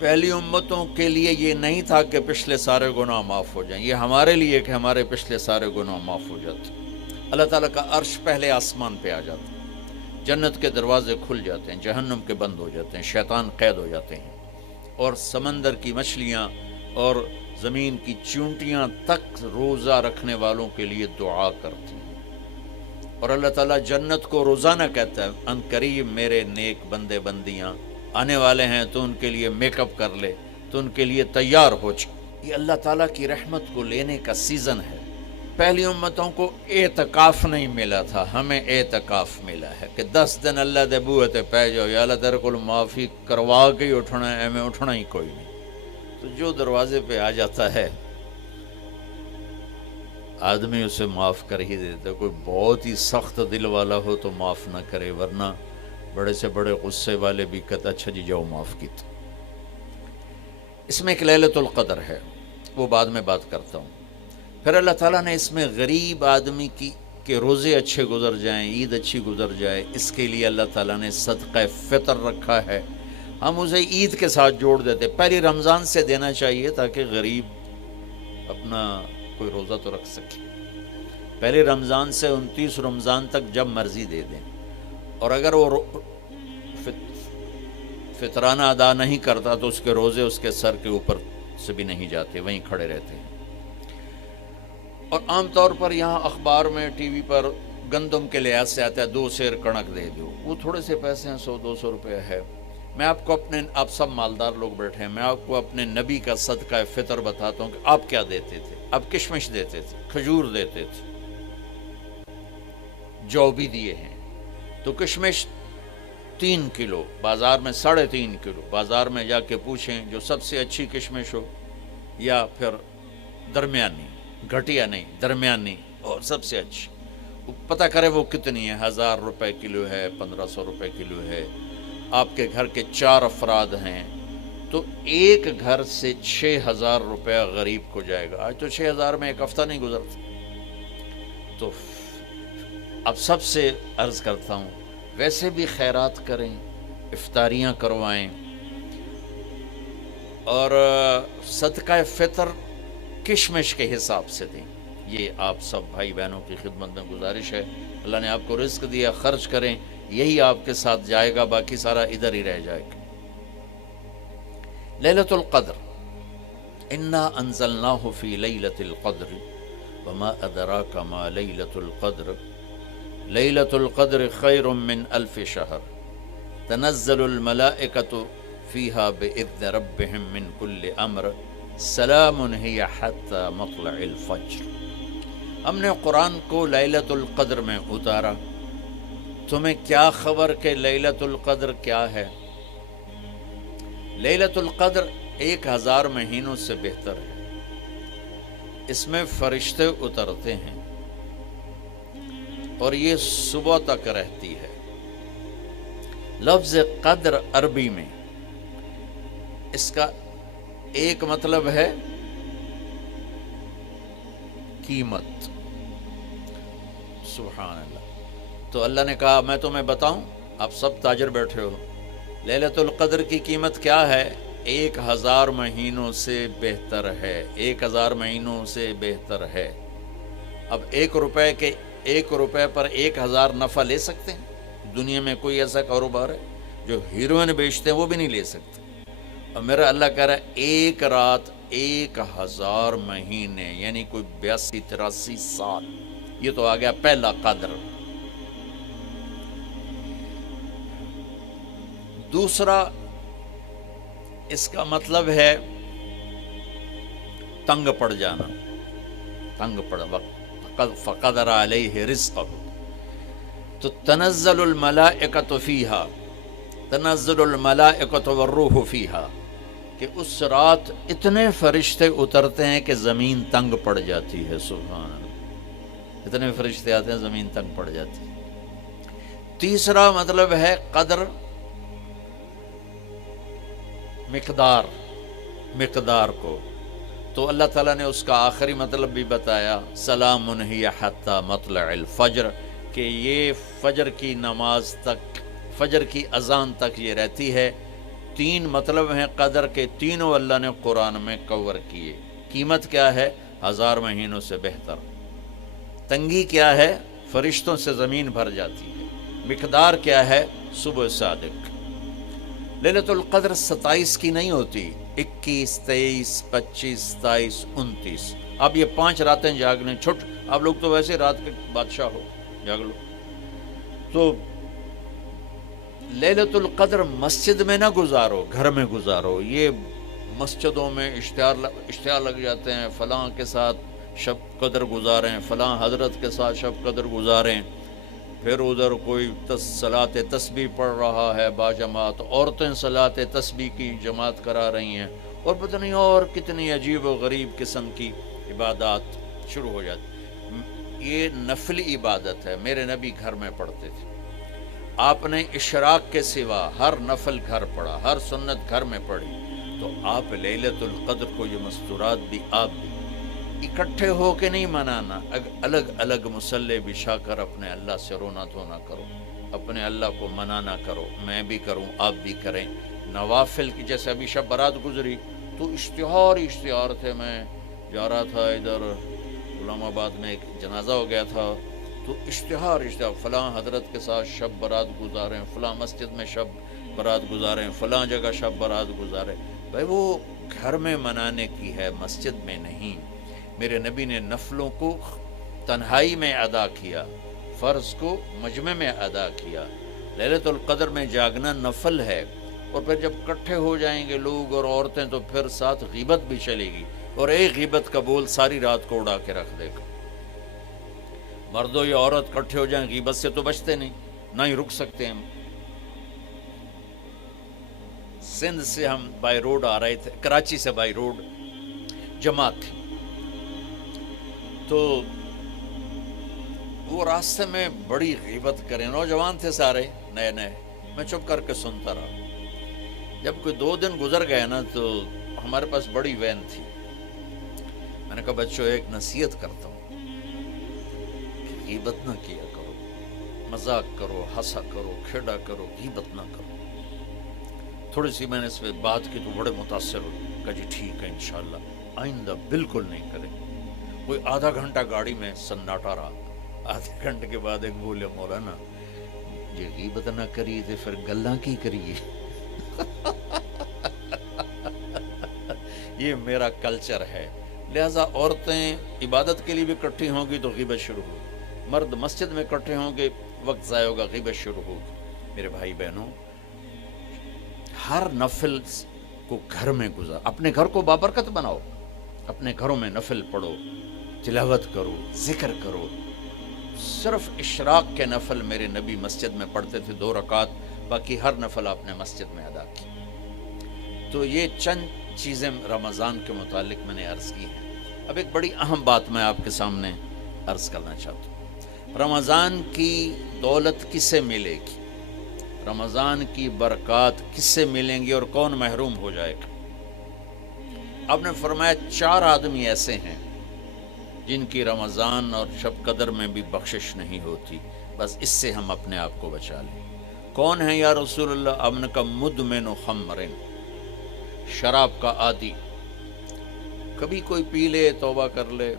پہلی امتوں کے لیے یہ نہیں تھا کہ پچھلے سارے گناہ معاف ہو جائیں، یہ ہمارے لیے کہ ہمارے پچھلے سارے گناہ معاف ہو جاتے۔ اللہ تعالیٰ کا عرش پہلے آسمان پہ آ جاتا ہے، جنت کے دروازے کھل جاتے ہیں، جہنم کے بند ہو جاتے ہیں، شیطان قید ہو جاتے ہیں، اور سمندر کی مچھلیاں اور زمین کی چونٹیاں تک روزہ رکھنے والوں کے لیے دعا کرتی ہیں۔ اور اللہ تعالیٰ جنت کو روزانہ کہتا ہے ان قریب میرے نیک بندے بندیاں آنے والے ہیں، تو ان کے لیے میک اپ کر لے، تو ان کے لیے تیار ہو جائے۔ یہ اللہ تعالیٰ کی رحمت کو لینے کا سیزن ہے۔ پہلی امتوں کو اعتکاف نہیں ملا تھا، ہمیں اعتکاف ملا ہے کہ 10 دن اللہ دے بوئے تے پہ جاؤ، یا اللہ تیرے کو معافی کروا کے ہی اٹھنا ہے، میں اٹھنا ہی کوئی نہیں۔ تو جو دروازے پہ آ جاتا ہے آدمی اسے معاف کر ہی دیتا ہے۔ کوئی بہت ہی سخت دل والا ہو تو معاف نہ کرے، ورنہ بڑے سے بڑے غصے والے بھی کہتا اچھا جی جاؤ معاف کیتا۔ اس میں ایک لیلۃ القدر ہے، وہ بعد میں بات کرتا ہوں۔ پھر اللہ تعالیٰ نے اس میں غریب آدمی کی کہ روزے اچھے گزر جائیں، عید اچھی گزر جائے، اس کے لیے اللہ تعالیٰ نے صدقہ فطر رکھا ہے۔ ہم اسے عید کے ساتھ جوڑ دیتے، پہلی رمضان سے دینا چاہیے تاکہ غریب اپنا کوئی روزہ تو رکھ سکے۔ پہلی رمضان سے 29 رمضان تک جب مرضی دے دیں، اور اگر وہ فطرانہ ادا نہیں کرتا تو اس کے روزے اس کے سر کے اوپر سے بھی نہیں جاتے، وہیں کھڑے رہتے ہیں۔ اور عام طور پر یہاں اخبار میں ٹی وی پر گندم کے لحاظ سے آتا ہے 2 سیر کڑک دے دو، وہ تھوڑے سے پیسے ہیں، 100-200 روپے ہے۔ میں آپ کو آپ سب مالدار لوگ بیٹھے ہیں، میں آپ کو اپنے نبی کا صدقہ فطر بتاتا ہوں کہ آپ کیا دیتے تھے۔ آپ کشمش دیتے تھے، کھجور دیتے تھے، جو بھی دیے ہیں۔ تو کشمش 3 کلو، بازار میں 3.5 کلو، بازار میں جا کے پوچھیں جو سب سے اچھی کشمش ہو، یا پھر درمیانی، گھٹیا نہیں درمیانی اور سب سے اچھی، پتہ کرے وہ کتنی ہے، 1000 روپے کلو ہے، 1500 روپے کلو ہے۔ آپ کے گھر کے 4 افراد ہیں تو ایک گھر سے 6000 روپے غریب کو جائے گا۔ آج تو 6000 میں ایک ہفتہ نہیں گزرتا۔ تو اب سب سے عرض کرتا ہوں ویسے بھی خیرات کریں، افطاریاں کروائیں، اور صدقہ فطر کشمش کے حساب سے دیں۔ یہ آپ سب بھائی بہنوں کی خدمت میں گزارش ہے۔ اللہ نے آپ کو رزق دیا، خرچ کریں، یہی آپ کے ساتھ جائے گا، باقی سارا ادھر ہی رہ جائے گا۔ لیلۃ القدر، انا انزلناہ فی لیلۃ القدر وما ادراک ما لیلۃ القدر لیلۃ القدر خیر من الف شہر تنزل الملائکۃ فیہا باذن ربہم من کل امر سلام ہی حتی مطلع الفجر۔ ہم نے قرآن کو لیلۃ القدر میں اتارا، تمہیں کیا خبر کہ لیلۃ القدر کیا ہے؟ لیلۃ القدر 1000 مہینوں سے بہتر ہے۔ اس میں فرشتے اترتے ہیں اور یہ صبح تک رہتی ہے۔ لفظ قدر عربی میں اس کا ایک مطلب ہے قیمت۔ سبحان اللہ۔ تو اللہ نے کہا میں تمہیں بتاؤں، آپ سب تاجر بیٹھے ہو، لیلۃ القدر کی قیمت کیا ہے؟ 1000 مہینوں سے بہتر ہے، 1000 مہینوں سے بہتر ہے۔ اب 1 روپے پر 1000 نفع لے سکتے ہیں؟ دنیا میں کوئی ایسا کاروبار ہے؟ جو ہیروئن بیچتے ہیں وہ بھی نہیں لے سکتے۔ اور میرا اللہ کہہ رہا ہے ایک رات 1000 مہینے، یعنی کوئی 82-83 سال۔ یہ تو آ گیا پہلا قدر۔ دوسرا اس کا مطلب ہے تنگ پڑ جانا، تنگ پڑ وقت فقدر علیہ رزقہ۔ تو تنزل الملائکۃ فیہا، تنزل الملائکۃ والروح فیہا، کہ اس رات اتنے فرشتے اترتے ہیں کہ زمین تنگ پڑ جاتی ہے۔ سبحان اللہ، اتنے فرشتے آتے ہیں زمین تنگ پڑ جاتی ہے۔ تیسرا مطلب ہے قدر، مقدار کو، تو اللہ تعالیٰ نے اس کا آخری مطلب بھی بتایا، سلام ہی حتی مطلع الفجر، کہ یہ فجر کی نماز تک، فجر کی اذان تک یہ رہتی ہے، تین مطلب ہیں قدر کے، تینوں اللہ نے قرآن میں کور کیے۔ قیمت کیا ہے؟ 1000 مہینوں سے بہتر۔ تنگی کیا ہے؟ فرشتوں سے زمین بھر جاتی ہے۔ مقدار کیا ہے؟ صبح صادق۔ لیلۃ القدر 27 کی نہیں ہوتی، 21، 23، 25، 27، 29۔ اب یہ 5 راتیں جاگنے چھٹ، آپ لوگ تو ویسے رات کے بادشاہ ہو، جاگ لو۔ تو لیلۃ القدر مسجد میں نہ گزارو، گھر میں گزارو۔ یہ مسجدوں میں اشتہار لگ جاتے ہیں، فلاں کے ساتھ شب قدر گزاریں، فلاں حضرت کے ساتھ شب قدر گزاریں، پھر ادھر کوئی صلاۃ تسبیح پڑھ رہا ہے باجماعت، عورتیں صلاۃ تسبیح کی جماعت کرا رہی ہیں، اور پتہ نہیں اور کتنی عجیب و غریب قسم کی عبادات شروع ہو جاتی۔ یہ نفلی عبادت ہے، میرے نبی گھر میں پڑھتے تھے۔ آپ نے اشراق کے سوا ہر نفل گھر پڑھا، ہر سنت گھر میں پڑھی، تو آپ لیلۃ القدر کو یہ مستورات بھی آپ بھی اکٹھے ہو کے نہیں منانا، الگ الگ مصلی بچھا کر اپنے اللہ سے رونا دھونا کرو، اپنے اللہ کو منانا کرو، میں بھی کروں، آپ بھی کریں۔ نوافل کی، جیسے ابھی شب برات گزری تو اشتہار تھے، میں جا رہا تھا ادھر غلام آباد میں، ایک جنازہ ہو گیا تھا، تو اشتہار فلاں حضرت کے ساتھ شب برات گزاریں، فلاں مسجد میں شب برات گزاریں، فلاں جگہ شب برات گزاریں۔ بھائی وہ گھر میں منانے کی ہے، مسجد میں نہیں۔ میرے نبی نے نفلوں کو تنہائی میں ادا کیا، فرض کو مجمع میں ادا کیا۔ لیلۃ القدر میں جاگنا نفل ہے، اور پھر جب کٹھے ہو جائیں گے لوگ اور عورتیں تو پھر ساتھ غیبت بھی چلے گی، اور ایک غیبت کا بول ساری رات کو اڑا کے رکھ دے گا۔ مردوں یا عورت کٹھے ہو جائیں، غیبت سے تو بچتے نہیں، نہ ہی رک سکتے ہم۔ سندھ سے ہم بائی روڈ آ رہے تھے، کراچی سے بائی روڈ جماعت تھی، تو وہ راستے میں بڑی غیبت کریں، نوجوان تھے سارے نئے نئے، میں چپ کر کے سنتا رہا۔ جب کوئی 2 دن گزر گئے نا، تو ہمارے پاس بڑی وین تھی، میں نے کہا بچوں ایک نصیحت کرتا ہوں کہ غیبت نہ کیا کرو، مذاق کرو، ہنسا کرو، کھیڑا کرو، غیبت نہ کرو۔ تھوڑی سی میں نے اس پہ بات کی تو بڑے متاثر ہوئے، کہا جی ٹھیک ہے انشاءاللہ آئندہ بالکل نہیں کریں۔ کوئی آدھا گھنٹہ گاڑی میں سناٹا رہا، آدھے گھنٹے کے بعد ایک بولے مولانا یہ غیبت نہ کری تو پھر گلاں کی کریے۔ یہ میرا کلچر ہے، لہٰذا عورتیں عبادت کے لیے بھی اکٹھی ہوں گی تو غیبت شروع ہوگی، مرد مسجد میں اکٹھے ہوں گے وقت ضائع ہوگا، غیبت شروع ہوگی۔ میرے بھائی بہنوں، ہر نفل کو گھر میں گزار، اپنے گھر کو بابرکت بناؤ، اپنے گھروں میں نفل پڑھو، تلاوت کرو، ذکر کرو۔ صرف اشراق کے نفل میرے نبی مسجد میں پڑھتے تھے 2 رکعت، باقی ہر نفل آپ نے مسجد میں ادا کی۔ تو یہ چند چیزیں رمضان کے متعلق میں نے عرض کی ہیں۔ اب ایک بڑی اہم بات میں آپ کے سامنے عرض کرنا چاہتا ہوں۔ رمضان کی دولت کس سے ملے گی؟ رمضان کی برکات کس سے ملیں گی اور کون محروم ہو جائے گا؟ آپ نے فرمایا 4 آدمی ایسے ہیں جن کی رمضان اور شب قدر میں بھی بخشش نہیں ہوتی، بس اس سے ہم اپنے آپ کو بچا لیں۔ کون ہے یا رسول اللہ؟ آپ نے کہا مدمن خمر، شراب کا عادی، کبھی کوئی پی لے توبہ کر لے،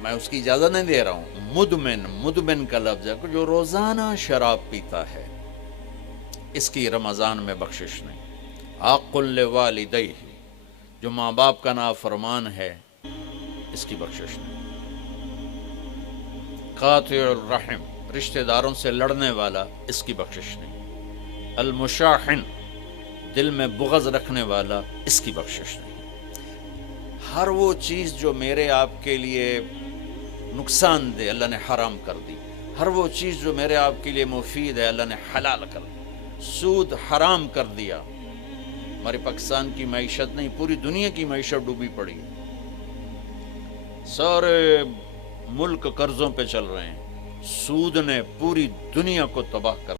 میں اس کی اجازت نہیں دے رہا ہوں۔ مدمن کا لفظ ہے جو روزانہ شراب پیتا ہے، اس کی رمضان میں بخشش نہیں۔ عاق لوالدیہ، جو ماں باپ کا نافرمان ہے، اس کی بخشش نہیں۔ قاطع الرحم، رشتہ داروں سے لڑنے والا، اس کی بخشش نہیں۔ المشاحن، دل میں بغض رکھنے والا، اس کی بخشش نہیں۔ ہر وہ چیز جو میرے آپ کے لیے نقصان دہ اللہ نے حرام کر دی، ہر وہ چیز جو میرے آپ کے لیے مفید ہے اللہ نے حلال کر دی۔ سود حرام کر دیا۔ ہمارے پاکستان کی معیشت نہیں، پوری دنیا کی معیشت ڈوبی پڑی ہے، سارے ملک قرضوں پہ چل رہے ہیں، سود نے پوری دنیا کو تباہ کر